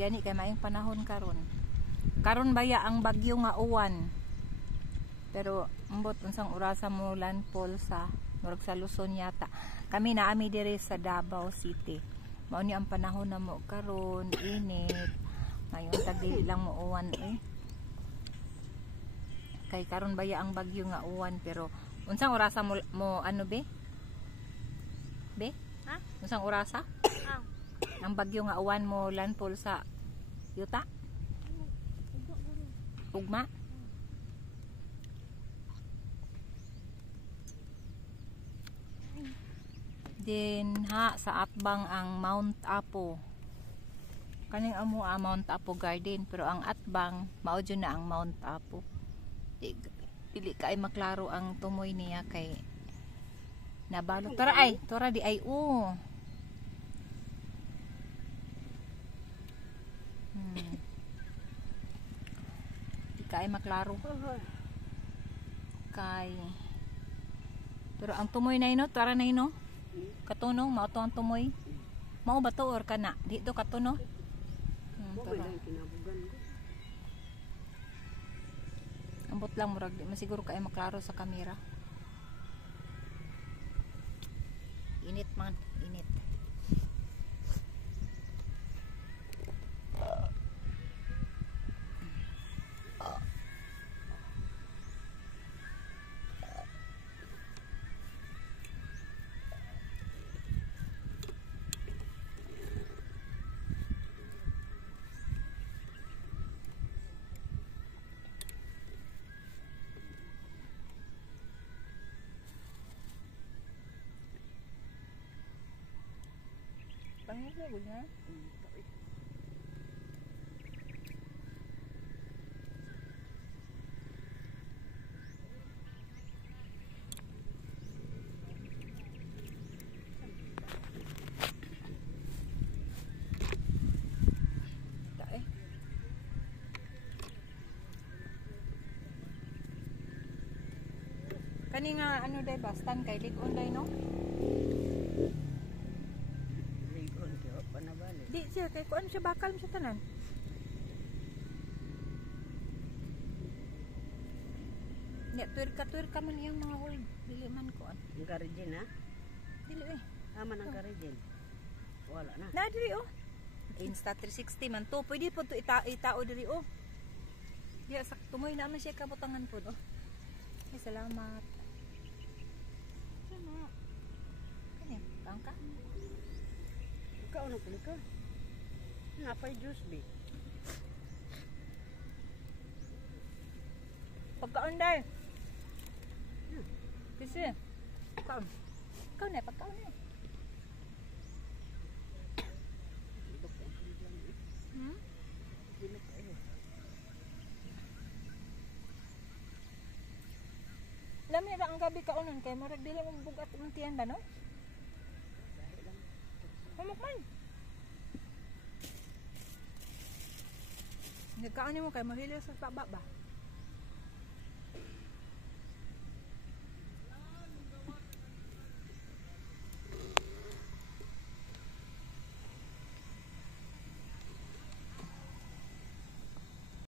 gani kay maayong panahon karon. Karon baya ang bagyo nga uwan. Pero ambot unsang orasa mo landfall sa murag sa Luzon yata. Kami naami diri sa Davao City. Mao ni ang panahon na mo karon, init. Mayon tagdili lang mo uwan Kay karon baya ang bagyo nga uwan pero unsang orasa mo ano be? Be? Ha? Unsang orasa? Ang bagyo nga uwan mo landfall sa yuta? Ugma? Din ha sa Atbang ang Mount Apo. Kaning amo Mount Apo Garden pero ang Atbang mao jud na ang Mount Apo. Dili kay maklaro ang tumoy niya kay nabalot. Tora di ay Di kay maklaro. Kay pero ang tumoy na ino, tora na ino. Katuno, mao to ang tumoy. Mao ba to or kana? Di to katuno. Ambot lang murag di masiguro kay maklaro sa kamera. Init man, init. Pangit gud na. Kani nga ano day bastan kay lig-on day no? Di siya, kay kuan siya bakal siya tanan. Ya, tuir ka man iyang mga hold. Dili man kuan. Ang garden ha? Dili Aman ang garden. Wala na. Na diri Insta 360 man to. Pwede po to itao diri Ya, sak tumoy na siya kabutangan po Ay, salamat. Sana. Kani, tangka. Ikaw na puli ka. Napay juice be. Pagkaon day. Kasi. Pagkaon. Pagkaon na, pagkaon na. Lami ra ang gabi kaunon kay murag dili mo bugat ang tienda no? Hamok man. Nagkaon mo kay mahili sa taba ba?